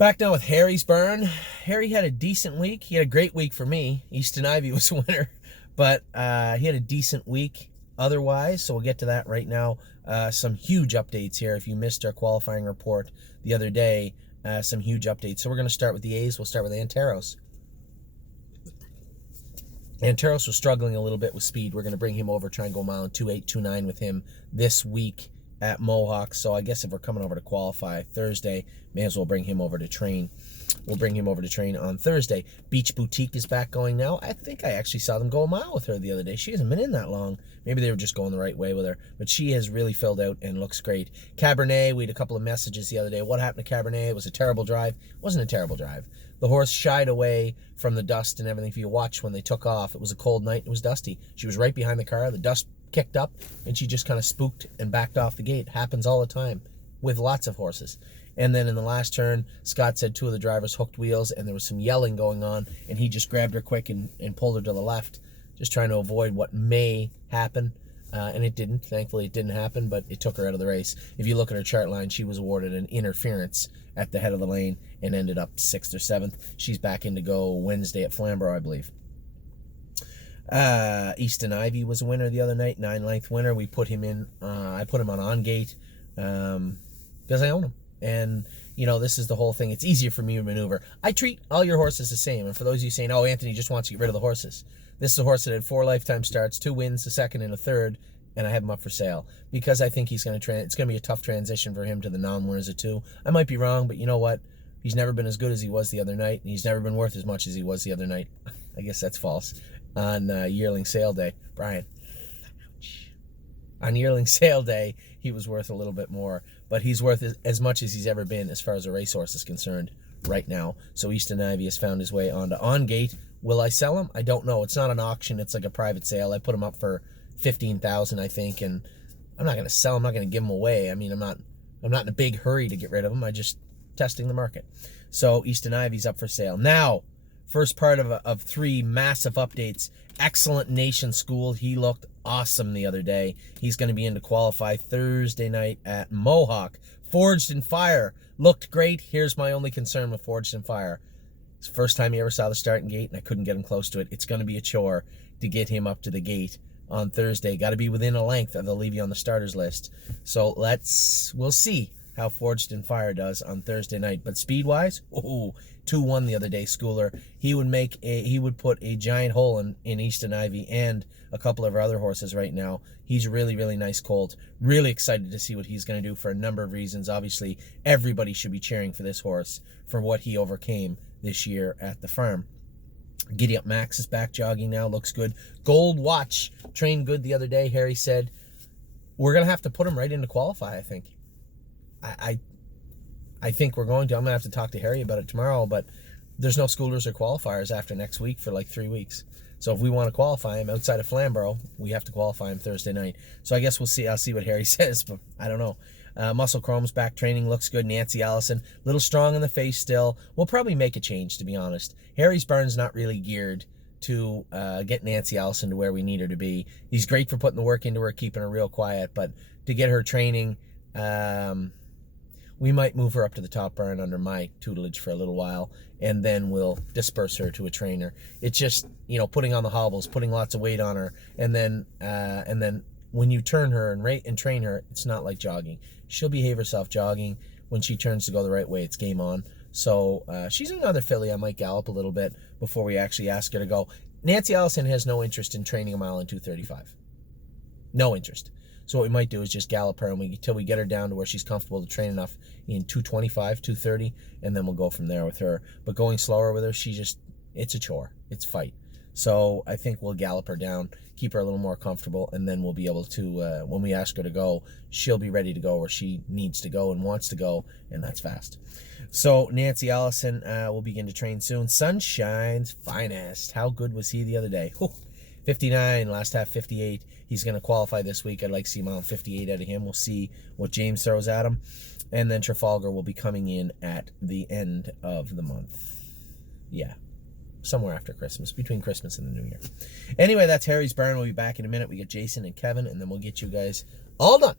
Back now with Harry's Burn. Harry had a decent week. He had a great week for me. Easton Ivy was a winner, but he had a decent week otherwise, so we'll get to that right now. Some huge updates here. If you missed our qualifying report the other day, some huge updates. So we're going to start with the A's. We'll start with Anteros. Anteros was struggling a little bit with speed. We're going to bring him over, try and go a mile in 2.8, 2.9 with him this week at Mohawk. So I guess if we're coming over to qualify Thursday, may as well bring him over to train. We'll bring him over to train on Thursday. Beach Boutique is back going now. I think I actually saw them go a mile with her the other day. She hasn't been in that long. Maybe they were just going the right way with her, but she has really filled out and looks great. Cabernet, we had a couple of messages the other day. What happened to Cabernet? It was a terrible drive. It wasn't a terrible drive. The horse shied away from the dust and everything. If you watch when they took off, it was a cold night. It was dusty. She was right behind the car. The dust kicked up, and she just kind of spooked and backed off the gate. Happens all the time with lots of horses. And then in the last turn, Scott said two of the drivers hooked wheels, and there was some yelling going on, and he just grabbed her quick and pulled her to the left, just trying to avoid what may happen. And it didn't. Thankfully, it didn't happen, but it took her out of the race. If you look at her chart line, she was awarded an interference at the head of the lane and ended up 6th or 7th. She's back in to go Wednesday at Flamborough, I believe. Easton Ivy was a winner the other night, 9-length winner. We put him in, I put him on gate because I own him. And, you know, this is the whole thing. It's easier for me to maneuver. I treat all your horses the same. And for those of you saying, oh, Anthony just wants to get rid of the horses. This is a horse that had 4 lifetime starts, 2 wins, a second and a third, and I have him up for sale because I think he's going to it's going to be a tough transition for him to the non-winners of 2. I might be wrong, but you know what? He's never been as good as he was the other night, and he's never been worth as much as he was the other night. I guess that's false. On yearling sale day, Brian. On yearling sale day, he was worth a little bit more, but he's worth as much as he's ever been as far as a racehorse is concerned right now. So Easton Ivy has found his way onto On Gate. Will I sell him? I don't know. It's not an auction. It's like a private sale. I put him up for $15,000, I think, and I'm not going to sell him. I'm not going to give him away. I mean, I'm not in a big hurry to get rid of him. I'm just testing the market. So Easton Ivy's up for sale. Now, first part of 3 massive updates. Excellent Nation School. He looked awesome the other day. He's going to be in to qualify Thursday night at Mohawk. Forged in Fire looked great. Here's my only concern with Forged in Fire. It's the first time he ever saw the starting gate, and I couldn't get him close to it. It's going to be a chore to get him up to the gate on Thursday. Got to be within a length, or they'll leave you on the starters list. So we'll see how Forged in Fire does on Thursday night. But speed-wise, 2-1 the other day, Schooler. He would put a giant hole in Easton Ivy and a couple of our other horses right now. He's a really, really nice colt. Really excited to see what he's going to do for a number of reasons. Obviously, everybody should be cheering for this horse for what he overcame this year at the farm. Giddy Up Max is back jogging now. Looks good. Gold Watch trained good the other day. Harry said, we're going to have to put him right into qualify, I think. I think we're going to. I'm going to have to talk to Harry about it tomorrow, but there's no schoolers or qualifiers after next week for like 3 weeks. So if we want to qualify him outside of Flamborough, we have to qualify him Thursday night. So I guess we'll see. I'll see what Harry says, but I don't know. Muscle Chrome's back training, looks good. Nancy Allison, a little strong in the face still. We'll probably make a change, to be honest. Harry's Burn's not really geared to get Nancy Allison to where we need her to be. He's great for putting the work into her, keeping her real quiet, but to get her training, we might move her up to the top barn under my tutelage for a little while, and then we'll disperse her to a trainer. It's just, you know, putting on the hobbles, putting lots of weight on her, and then when you turn her and train her, it's not like jogging. She'll behave herself jogging. When she turns to go the right way, it's game on. So she's another filly I might gallop a little bit before we actually ask her to go. Nancy Allison has no interest in training a mile in 2:35. No interest. So what we might do is just gallop her until we get her down to where she's comfortable to train enough in 2:25, 2:30, and then we'll go from there with her. But going slower with her, it's a chore. It's fight. So I think we'll gallop her down, keep her a little more comfortable, and then we'll be able to, when we ask her to go, she'll be ready to go where she needs to go and wants to go, and that's fast. So Nancy Allison will begin to train soon. Sunshine's Finest. How good was he the other day? 59, last half 58. He's going to qualify this week. I'd like to see mile 58 out of him. We'll see what James throws at him. And then Trafalgar will be coming in at the end of the month. Yeah, somewhere after Christmas, between Christmas and the New Year. Anyway, that's Harry's Barn. We'll be back in a minute. We get Jason and Kevin, and then we'll get you guys all done